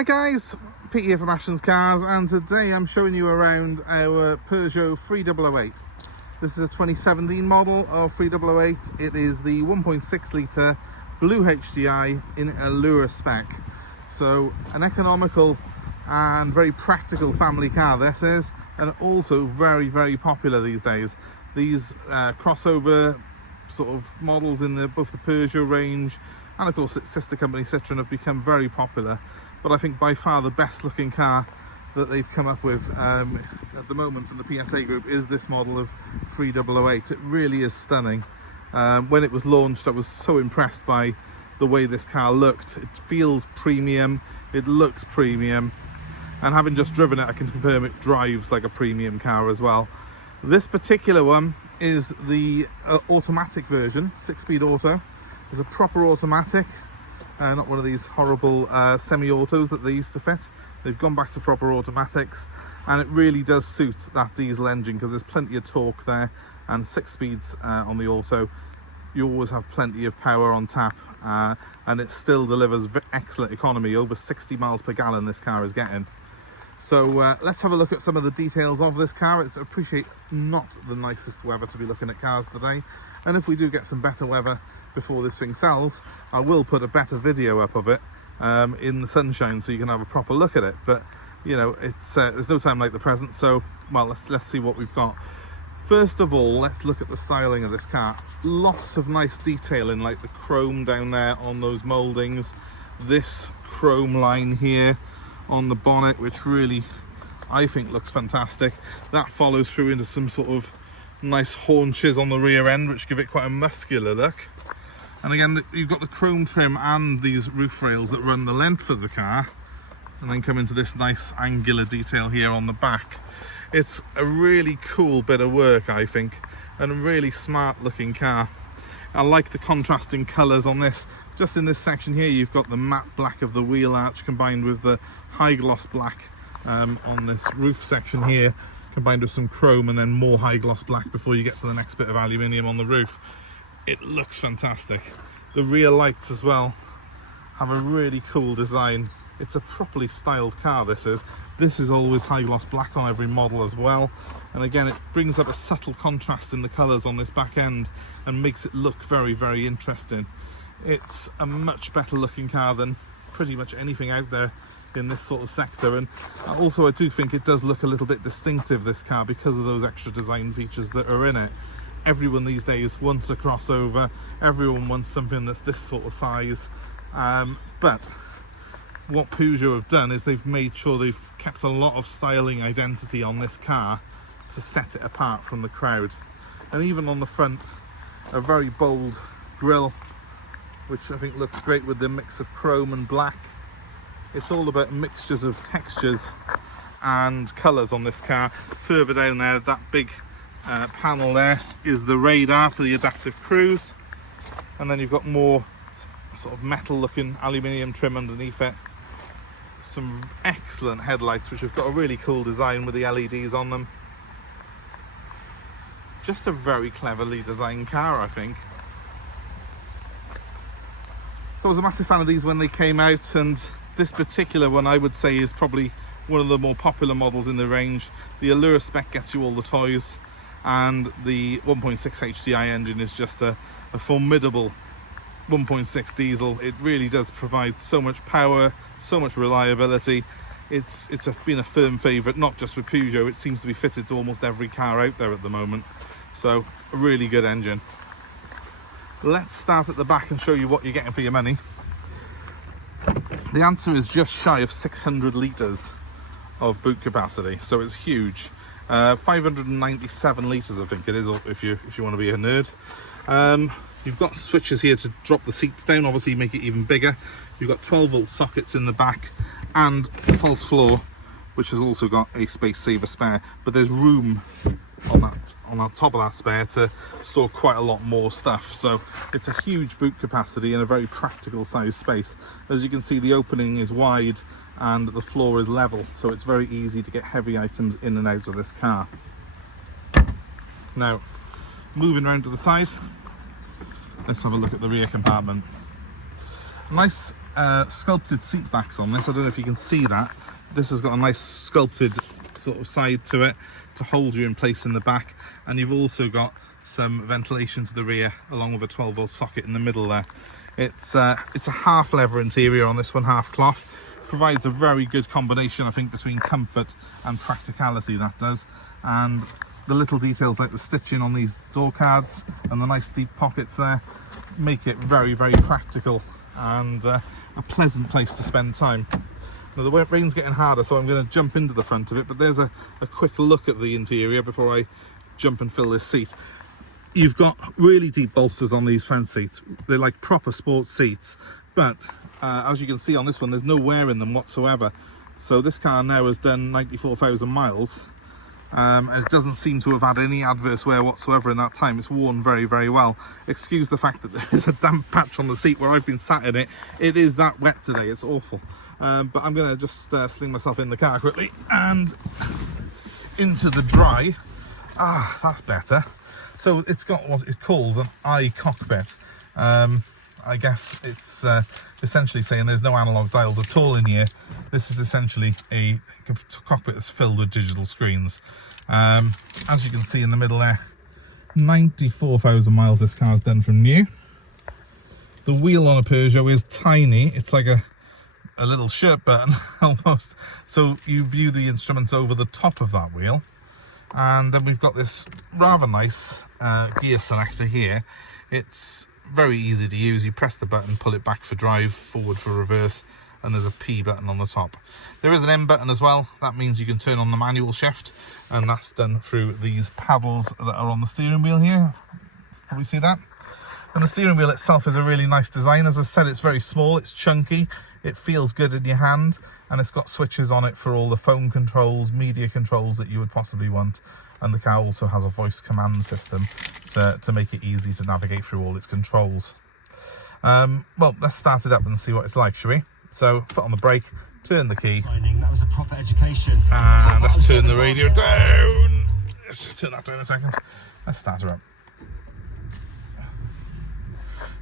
Hi guys, Pete here from Ashton's Cars, and today I'm showing you around our Peugeot 3008. This is a 2017 model of 3008. It is the 1.6 litre BlueHDI in Allure spec. So an economical and very practical family car this is, and also very popular these days. These crossover sort of models in both the Peugeot range and of course its sister company Citroën have become very popular. But I think by far the best looking car that they've come up with at the moment from the PSA group is this model of 3008. It really is stunning. When it was launched, I was so impressed by the way this car looked. It feels premium, it looks premium, and having just driven it, I can confirm it drives like a premium car as well. This particular one is the automatic version, 6-speed auto. It's a proper automatic. Not one of these horrible semi-autos that they used to fit. They've gone back to proper automatics, and it really does suit that diesel engine because there's plenty of torque there, and 6 speeds on the auto. You always have plenty of power on tap, and it still delivers excellent economy. Over 60 miles per gallon this car is getting. So let's have a look at some of the details of this car. It's, I appreciate, not the nicest weather to be looking at cars today, and if we do get some better weather before this thing sells, I will put a better video up of it in the sunshine so you can have a proper look at it. But you know, it's there's no time like the present, so well, let's see what we've got. First of all, let's look at the styling of this car. Lots of nice detailing, like the chrome down there on those mouldings, this chrome line here on the bonnet, which really I think looks fantastic. That follows through into some sort of nice haunches on the rear end, which give it quite a muscular look. And again, you've got the chrome trim and these roof rails that run the length of the car, and then come into this nice angular detail here on the back. It's a really cool bit of work, I think, and a really smart looking car. I like the contrasting colours on this. Just in this section here, you've got the matte black of the wheel arch combined with the high gloss black on this roof section here, combined with some chrome and then more high gloss black before you get to the next bit of aluminium on the roof. It looks fantastic. The rear lights as well have a really cool design. It's a properly styled car, this is. This is always high gloss black on every model as well. And again, it brings up a subtle contrast in the colours on this back end and makes it look very interesting. It's a much better looking car than pretty much anything out there in this sort of sector, and also I do think it does look a little bit distinctive, this car, because of those extra design features that are in it. Everyone these days wants a crossover, everyone wants something that's this sort of size, but what Peugeot have done is they've made sure they've kept a lot of styling identity on this car to set it apart from the crowd. And even on the front, a very bold grille, which I think looks great with the mix of chrome and black. It's all about mixtures of textures and colours on this car. Further down there, that big panel there is the radar for the adaptive cruise, and then you've got more sort of metal looking aluminium trim underneath it. Some excellent headlights which have got a really cool design with the LEDs on them. Just a very cleverly designed car, I think. So I was a massive fan of these when they came out, and this particular one I would say is probably one of the more popular models in the range. The Allure spec gets you all the toys, and the 1.6 HDI engine is just a formidable 1.6 diesel. It really does provide so much power, so much reliability. It's been a firm favourite, not just with Peugeot. It seems to be fitted to almost every car out there at the moment. So a really good engine. Let's start at the back and show you what you're getting for your money. The answer is just shy of 600 litres of boot capacity, so it's huge. 597 litres I think it is, if you want to be a nerd. You've got switches here to drop the seats down, obviously make it even bigger. You've got 12-volt sockets in the back and a false floor, which has also got a space saver spare, but there's room on the top of that spare to store quite a lot more stuff. So it's a huge boot capacity in a very practical size space. As you can see, the opening is wide and the floor is level, so it's very easy to get heavy items in and out of this car. Now, moving around to the side, let's have a look at the rear compartment. Nice sculpted seat backs on this. I don't know if you can see that. This has got a nice sculpted sort of side to it to hold you in place in the back, and you've also got some ventilation to the rear along with a 12-volt socket in the middle there. It's a half leather interior on this one, half cloth. Provides a very good combination, I think, between comfort and practicality, that does. And the little details like the stitching on these door cards and the nice deep pockets there make it very, very practical and a pleasant place to spend time. Now the rain's getting harder, so I'm going to jump into the front of it, but there's a quick look at the interior before I jump and fill this seat. You've got really deep bolsters on these front seats. They're like proper sports seats, but as you can see on this one, there's no wear in them whatsoever. So this car now has done 94,000 miles, and it doesn't seem to have had any adverse wear whatsoever in that time. It's worn very, very well. Excuse the fact that there is a damp patch on the seat where I've been sat in it. It is that wet today, it's awful. But I'm going to just sling myself in the car quickly and into the dry. Ah, that's better. So it's got what it calls an iCockpit. I guess it's essentially saying there's no analog dials at all in here. This is essentially a cockpit that's filled with digital screens. As you can see in the middle there, 94,000 miles this car's done from new. The wheel on a Peugeot is tiny. It's like a little shirt button almost. So you view the instruments over the top of that wheel. And then we've got this rather nice gear selector here. It's very easy to use. You press the button, pull it back for drive, forward for reverse, and there's a P button on the top. There is an M button as well. That means you can turn on the manual shift, and that's done through these paddles that are on the steering wheel here. Can we see that? And the steering wheel itself is a really nice design. As I said, it's very small, it's chunky, it feels good in your hand, and it's got switches on it for all the phone controls, media controls that you would possibly want. And the car also has a voice command system to make it easy to navigate through all its controls. Well, let's start it up and see what it's like, shall we? So, foot on the brake, turn the key. That was a proper education. And let's turn the radio down. Let's just turn that down a second. Let's start her up.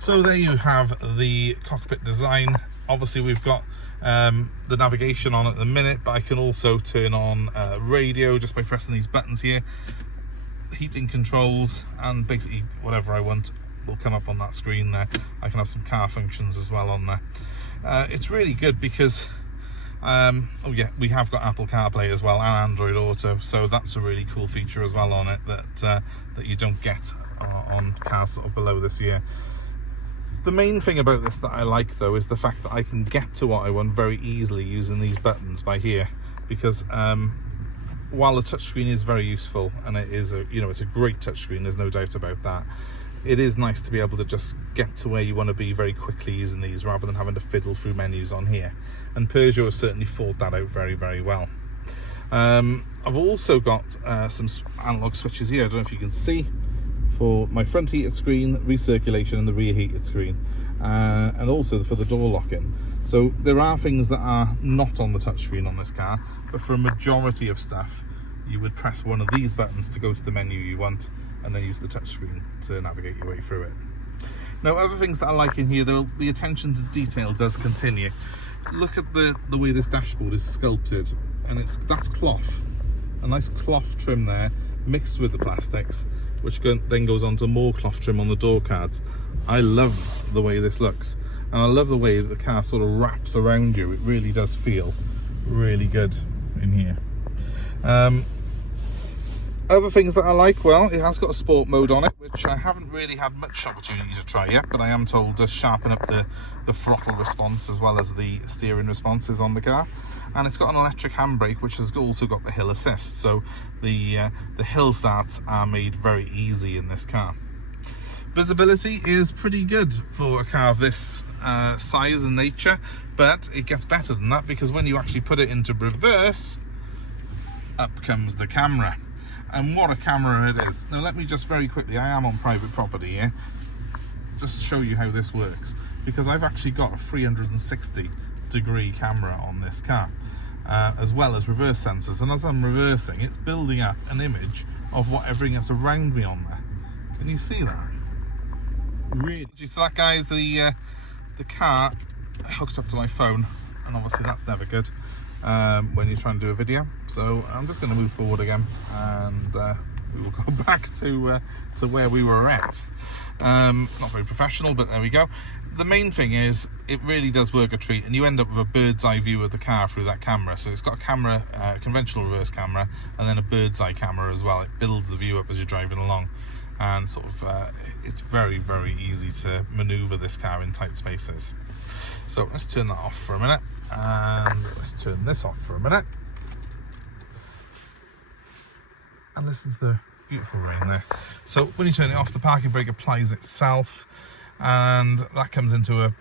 So there you have the cockpit design. Obviously we've got the navigation on at the minute, but I can also turn on radio just by pressing these buttons here. Heating controls, and basically whatever I want will come up on that screen there. I can have some car functions as well on there. It's really good because oh yeah, we have got Apple Carplay as well and Android Auto, so that's a really cool feature as well on it that you don't get on cars sort of below this year. The main thing about this that I like though is the fact that I can get to what I want very easily using these buttons by here, because while the touchscreen is very useful and it is it's a great touchscreen, there's no doubt about that, it is nice to be able to just get to where you want to be very quickly using these rather than having to fiddle through menus on here, and Peugeot has certainly thought that out very, very well. I've also got some analog switches here, I don't know if you can see, for my front heated screen, recirculation, and the rear heated screen, and also for the door locking. So there are things that are not on the touchscreen on this car, but for a majority of stuff you would press one of these buttons to go to the menu you want, and then use the touchscreen to navigate your way through it. Now, other things that I like in here, though, the attention to detail does continue. Look at the way this dashboard is sculpted, and that's cloth, a nice cloth trim there mixed with the plastics, which then goes on to more cloth trim on the door cards. I love the way this looks, and I love the way that the car sort of wraps around you. It really does feel really good in here. Other things that I like, well, it has got a sport mode on it, which I haven't really had much opportunity to try yet, but I am told does sharpen up the throttle response as well as the steering responses on the car. And it's got an electric handbrake, which has also got the hill assist, so the hill starts are made very easy in this car. Visibility is pretty good for a car of this size and nature, but it gets better than that, because when you actually put it into reverse, up comes the camera. And what a camera it is. Now let me just very quickly, I am on private property here, just show you how this works, because I've actually got a 360-degree camera on this car, as well as reverse sensors, and as I'm reversing, it's building up an image of what everything that's around me on there. Can you see that? Really? So that, guys, the car hooked up to my phone, and obviously that's never good when you're trying to do a video. So I'm just going to move forward again, and we will go back to where we were at. Not very professional, but there we go. The main thing is it really does work a treat, and you end up with a bird's eye view of the car through that camera. So it's got a camera, conventional reverse camera, and then a bird's eye camera as well. It builds the view up as you're driving along, and sort of it's very, very easy to maneuver this car in tight spaces. So let's turn that off for a minute, and let's turn this off for a minute, and listen to the beautiful rain there. So when you turn it off, the parking brake applies itself, and that comes into a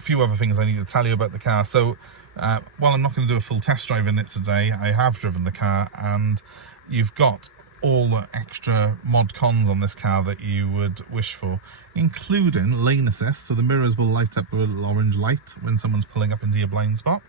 few other things I need to tell you about the car. So while I'm not going to do a full test drive in it today, I have driven the car, and you've got all the extra mod cons on this car that you would wish for, including lane assist. So the mirrors will light up with a little orange light when someone's pulling up into your blind spot.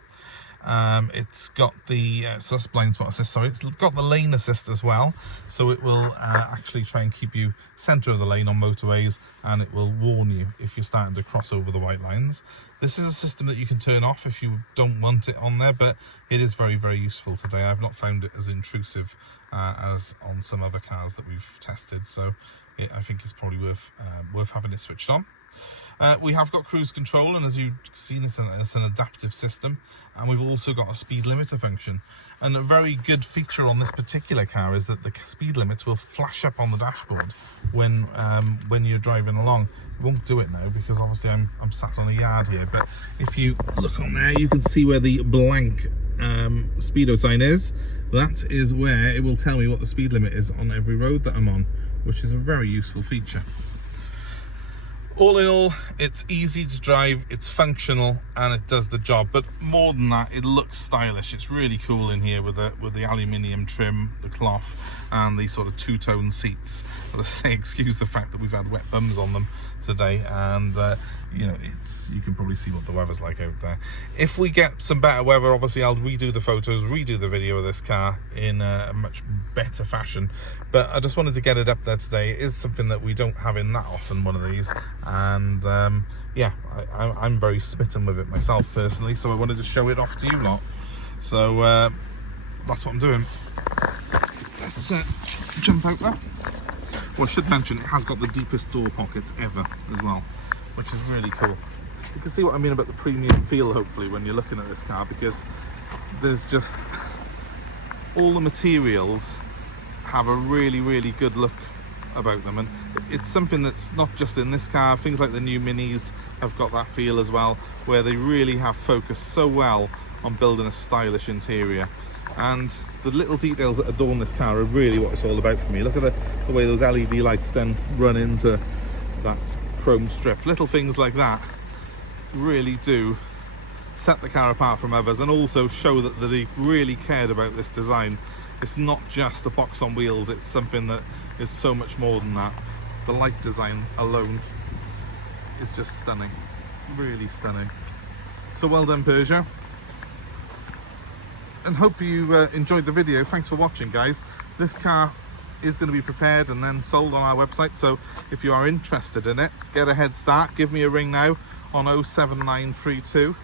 It's got the so that's blind spot assist, sorry. It's got the lane assist as well, so it will actually try and keep you centre of the lane on motorways, and it will warn you if you're starting to cross over the white lines. This is a system that you can turn off if you don't want it on there, but it is very, very useful today. I've not found it as intrusive as on some other cars that we've tested, so I think it's probably worth having it switched on. We have got cruise control, and as you've seen, it's an adaptive system, and we've also got a speed limiter function. And a very good feature on this particular car is that the speed limits will flash up on the dashboard when you're driving along. It won't do it now because obviously I'm sat on a yard here, but if you look on there, you can see where the blank speedo sign is. That is where it will tell me what the speed limit is on every road that I'm on, which is a very useful feature. All in all, it's easy to drive, it's functional, and it does the job. But more than that, it looks stylish. It's really cool in here with the aluminium trim, the cloth, and the sort of two-tone seats. As I say, excuse the fact that we've had wet bums on them today, and you know, you can probably see what the weather's like out there. If we get some better weather, obviously I'll redo the photos, redo the video of this car in a much better fashion. But I just wanted to get it up there today. It is something that we don't have in that often, one of these, and yeah, I'm very smitten with it myself personally, so I wanted to show it off to you lot. So that's what I'm doing. Let's jump out there. Well, I should mention it has got the deepest door pockets ever as well, which is really cool. You can see what I mean about the premium feel, hopefully, when you're looking at this car, because there's just all the materials have a really, really good look about them, and it's something that's not just in this car. Things like the new Minis have got that feel as well, where they really have focused so well on building a stylish interior, and the little details that adorn this car are really what it's all about for me. Look at the way those LED lights then run into that chrome strip. Little things like that really do set the car apart from others, and also show that they've really cared about this design. It's not just a box on wheels, it's something that is so much more than that. The light design alone is just stunning, really stunning. So well done, Peugeot, and hope you enjoyed the video. Thanks for watching, guys. This car is going to be prepared and then sold on our website, so if you are interested in it, get a head start. Give me a ring now on 07932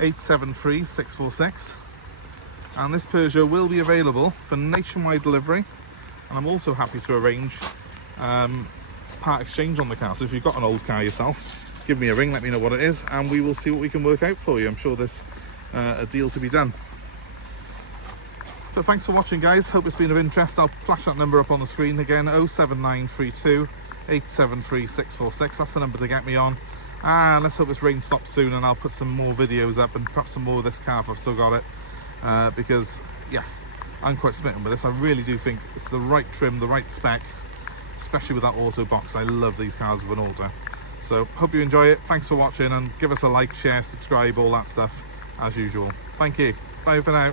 873 646, and this Peugeot will be available for nationwide delivery, and I'm also happy to arrange part exchange on the car. So if you've got an old car yourself, give me a ring, let me know what it is, and we will see what we can work out for you. I'm sure there's a deal to be done. So thanks for watching, guys. Hope it's been of interest. I'll flash that number up on the screen again, 07932 873 646. That's the number to get me on. And let's hope this rain stops soon, and I'll put some more videos up, and perhaps some more of this car if I've still got it, because yeah, I'm quite smitten with this. I really do think it's the right trim, the right spec, especially with that auto box. I love these cars with an auto. So hope you enjoy it. Thanks for watching, and give us a like, share, subscribe, all that stuff as usual. Thank you. Bye for now.